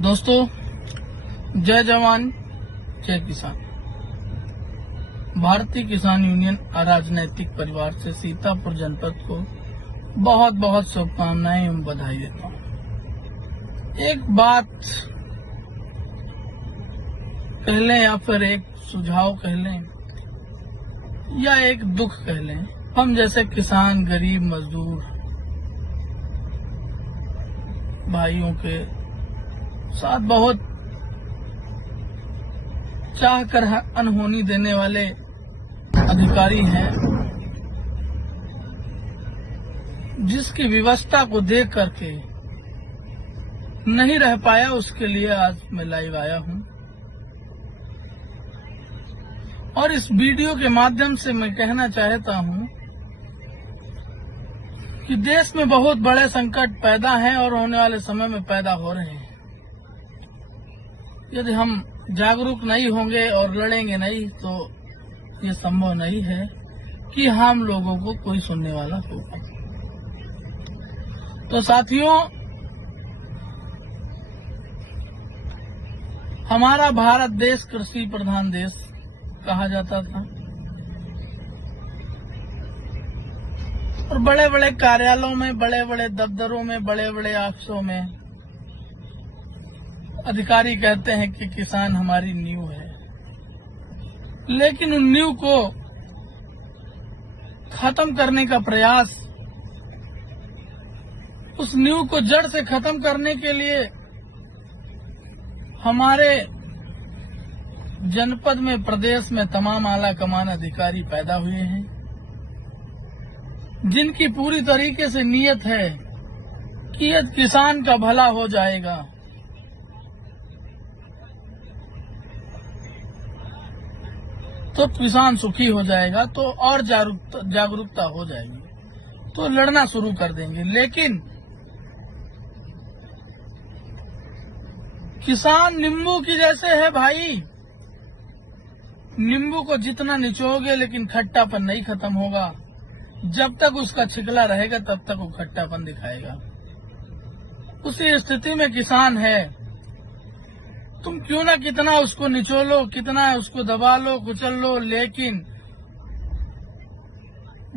दोस्तों, जय जवान जय किसान। भारतीय किसान यूनियन अराजनैतिक परिवार से सीतापुर जनपद को बहुत बहुत शुभकामनाएं एवं बधाई देता हूं। एक बात कह लें या फिर एक सुझाव कह लें या एक दुख कह लें, हम जैसे किसान, गरीब, मजदूर भाइयों के साथ बहुत चाह कर अनहोनी देने वाले अधिकारी हैं, जिसकी व्यवस्था को देख करके नहीं रह पाया। उसके लिए आज मैं लाइव आया हूं और इस वीडियो के माध्यम से मैं कहना चाहता हूं कि देश में बहुत बड़े संकट पैदा हैं और होने वाले समय में पैदा हो रहे हैं। यदि हम जागरूक नहीं होंगे और लड़ेंगे नहीं तो ये संभव नहीं है कि हम लोगों को कोई सुनने वाला होगा। तो साथियों, हमारा भारत देश कृषि प्रधान देश कहा जाता था और बड़े बड़े कार्यालयों में, बड़े बड़े दफ्तरों में, बड़े बड़े ऑफिसों में अधिकारी कहते हैं कि किसान हमारी नींव है, लेकिन उन नींव को खत्म करने का प्रयास, उस नींव को जड़ से खत्म करने के लिए हमारे जनपद में, प्रदेश में तमाम आला कमान अधिकारी पैदा हुए हैं, जिनकी पूरी तरीके से नीयत है कि यदि किसान का भला हो जाएगा तो किसान सुखी हो जाएगा, तो और जागरूकता हो जाएगी, तो लड़ना शुरू कर देंगे। लेकिन किसान नींबू की जैसे है भाई, नींबू को जितना निचोगे लेकिन खट्टापन नहीं खत्म होगा। जब तक उसका छिकला रहेगा तब तक वो खट्टापन दिखाएगा। उसी स्थिति में किसान है। तुम क्यों ना कितना उसको निचोलो, कितना उसको दबा लो, कुचल लो, लेकिन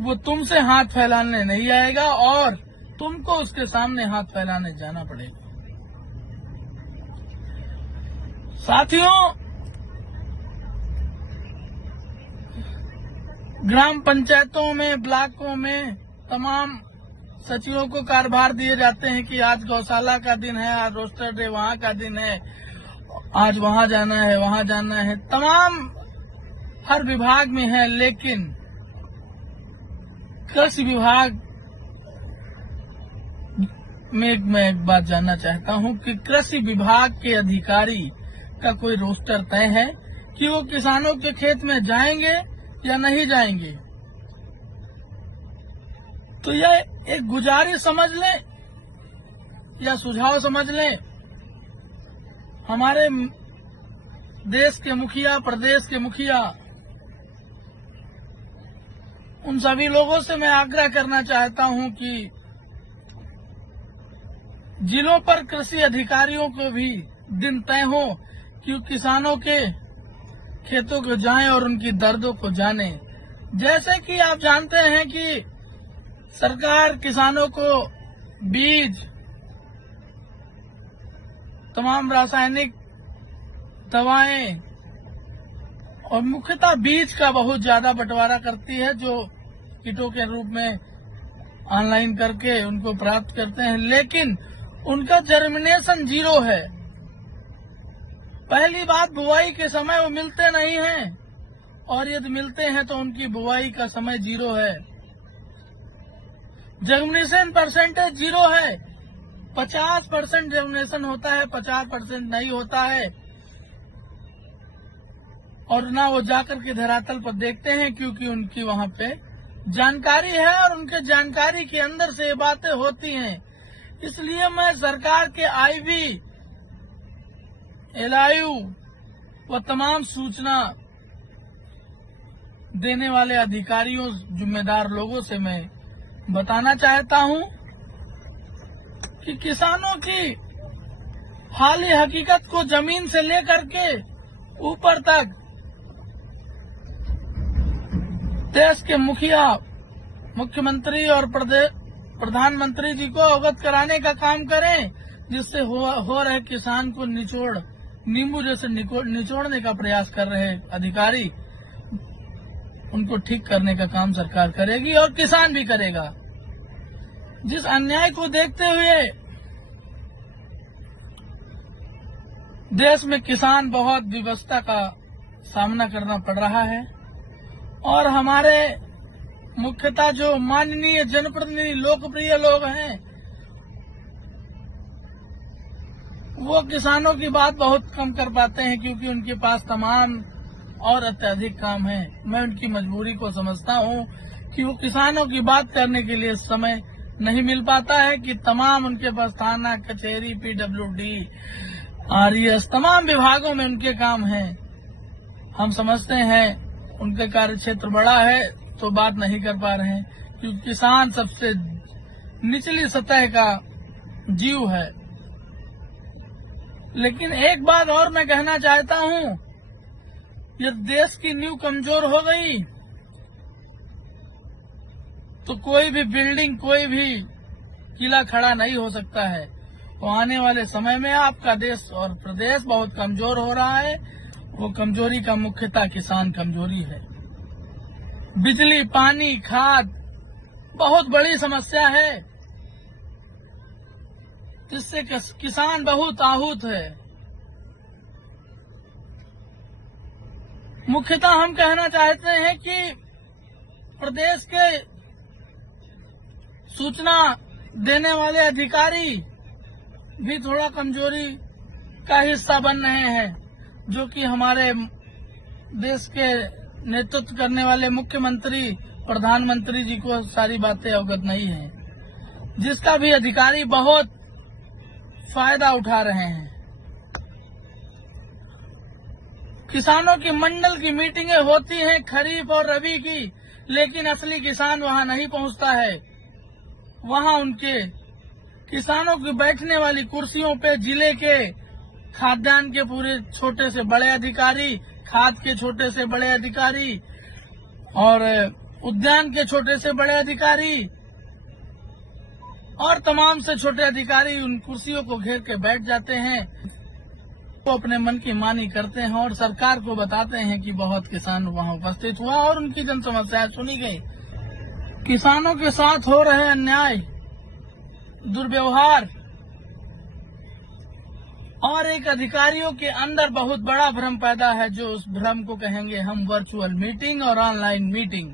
वो तुमसे हाथ फैलाने नहीं आएगा और तुमको उसके सामने हाथ फैलाने जाना पड़ेगा। साथियों, ग्राम पंचायतों में, ब्लॉकों में तमाम सचिवों को कार्यभार दिए जाते हैं कि आज गौशाला का दिन है, आज रोस्टर डे वहां का दिन है, आज वहां जाना है, वहां जाना है। तमाम हर विभाग में है, लेकिन कृषि विभाग में मैं एक बात जानना चाहता हूं कि कृषि विभाग के अधिकारी का कोई रोस्टर तय है कि वो किसानों के खेत में जाएंगे या नहीं जाएंगे? तो यह एक गुजारिश समझ लें या सुझाव समझ लें। हमारे देश के मुखिया, प्रदेश के मुखिया, उन सभी लोगों से मैं आग्रह करना चाहता हूं कि जिलों पर कृषि अधिकारियों को भी दिन तय हो कि किसानों के खेतों को जाएं और उनकी दर्दों को जानें। जैसे कि आप जानते हैं कि सरकार किसानों को बीज, तमाम रासायनिक दवाएं और मुख्यतः बीज का बहुत ज्यादा बंटवारा करती है, जो किटों के रूप में ऑनलाइन करके उनको प्राप्त करते हैं, लेकिन उनका जर्मिनेशन जीरो है। पहली बात, बुआई के समय वो मिलते नहीं हैं और यदि मिलते हैं तो उनकी बुआई का समय जीरो है। जर्मिनेशन परसेंटेज जीरो है। 50% जर्मिनेशन होता है, 50% नहीं होता है। और ना वो जाकर के धरातल पर देखते हैं, क्योंकि उनकी वहां पे जानकारी है और उनके जानकारी के अंदर से ये बातें होती हैं। इसलिए मैं सरकार के आईवी, एलआईयू व तमाम सूचना देने वाले अधिकारियों, जिम्मेदार लोगों से मैं बताना चाहता हूं कि किसानों की हाली हकीकत को जमीन से लेकर के ऊपर तक देश के मुखिया, मुख्यमंत्री और प्रधानमंत्री जी को अवगत कराने का काम करें, जिससे हो रहे किसान को नींबू जैसे निचोड़ने का प्रयास कर रहे अधिकारी, उनको ठीक करने का काम सरकार करेगी और किसान भी करेगा। जिस अन्याय को देखते हुए देश में किसान बहुत विवशता का सामना करना पड़ रहा है और हमारे मुख्यतः जो माननीय जनप्रतिनिधि लोकप्रिय लोग हैं, वो किसानों की बात बहुत कम कर पाते हैं क्योंकि उनके पास तमाम और अत्यधिक काम है। मैं उनकी मजबूरी को समझता हूँ कि वो किसानों की बात करने के लिए समय नहीं मिल पाता है कि तमाम उनके पास थाना, कचहरी, PWD, RES तमाम विभागों में उनके काम हैं। हम समझते हैं उनका कार्य क्षेत्र बड़ा है तो बात नहीं कर पा रहे हैं क्योंकि किसान सबसे निचली सतह का जीव है। लेकिन एक बात और मैं कहना चाहता हूँ, यदि देश की नींव कमजोर हो गई तो कोई भी बिल्डिंग, कोई भी किला खड़ा नहीं हो सकता है। तो आने वाले समय में आपका देश और प्रदेश बहुत कमजोर हो रहा है। वो कमजोरी का मुख्यतः किसान कमजोरी है। बिजली, पानी, खाद बहुत बड़ी समस्या है, जिससे किसान बहुत आहूत है। मुख्यतः हम कहना चाहते हैं कि प्रदेश के सूचना देने वाले अधिकारी भी थोड़ा कमजोरी का हिस्सा बन रहे हैं, जो कि हमारे देश के नेतृत्व करने वाले मुख्यमंत्री, प्रधानमंत्री जी को सारी बातें अवगत नहीं है, जिसका भी अधिकारी बहुत फायदा उठा रहे हैं। किसानों की मंडल की मीटिंगें होती हैं खरीफ और रबी की, लेकिन असली किसान वहां नहीं पहुंचता है। वहां उनके किसानों की बैठने वाली कुर्सियों पे जिले के खाद्यान्न के पूरे छोटे से बड़े अधिकारी, खाद के छोटे से बड़े अधिकारी और उद्यान के छोटे से बड़े अधिकारी और तमाम से छोटे अधिकारी उन कुर्सियों को घेर के बैठ जाते हैं। वो अपने मन की मानी करते हैं और सरकार को बताते हैं कि बहुत किसान वहां उपस्थित हुआ और उनकी जन समस्याएं सुनी गई। किसानों के साथ हो रहे अन्याय, दुर्व्यवहार और एक अधिकारियों के अंदर बहुत बड़ा भ्रम पैदा है, जो उस भ्रम को कहेंगे हम वर्चुअल मीटिंग और ऑनलाइन मीटिंग।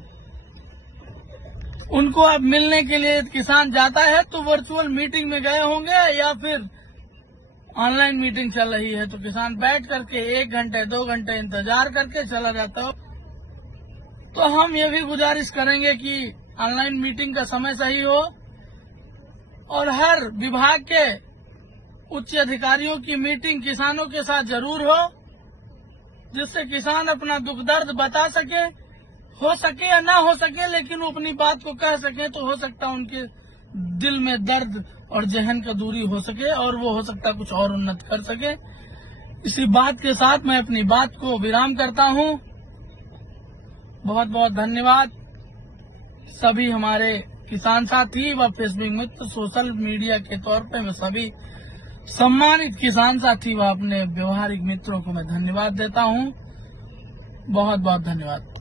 उनको अब मिलने के लिए किसान जाता है तो वर्चुअल मीटिंग में गए होंगे या फिर ऑनलाइन मीटिंग चल रही है, तो किसान बैठ करके 1 घंटे 2 घंटे इंतजार करके चला जाता हो। तो हम ये भी गुजारिश करेंगे कि ऑनलाइन मीटिंग का समय सही हो और हर विभाग के उच्च अधिकारियों की मीटिंग किसानों के साथ जरूर हो, जिससे किसान अपना दुख दर्द बता सके, हो सके या ना हो सके, लेकिन वो अपनी बात को कह सके तो हो सकता उनके दिल में दर्द और जहन का दूरी हो सके और वो हो सकता कुछ और उन्नत कर सके। इसी बात के साथ मैं अपनी बात को विराम करता हूँ। बहुत बहुत धन्यवाद सभी हमारे किसान साथी व फेसबुक मित्र, सोशल मीडिया के तौर पे मैं सभी सम्मानित किसान साथी व अपने व्यवहारिक मित्रों को मैं धन्यवाद देता हूँ। बहुत बहुत धन्यवाद।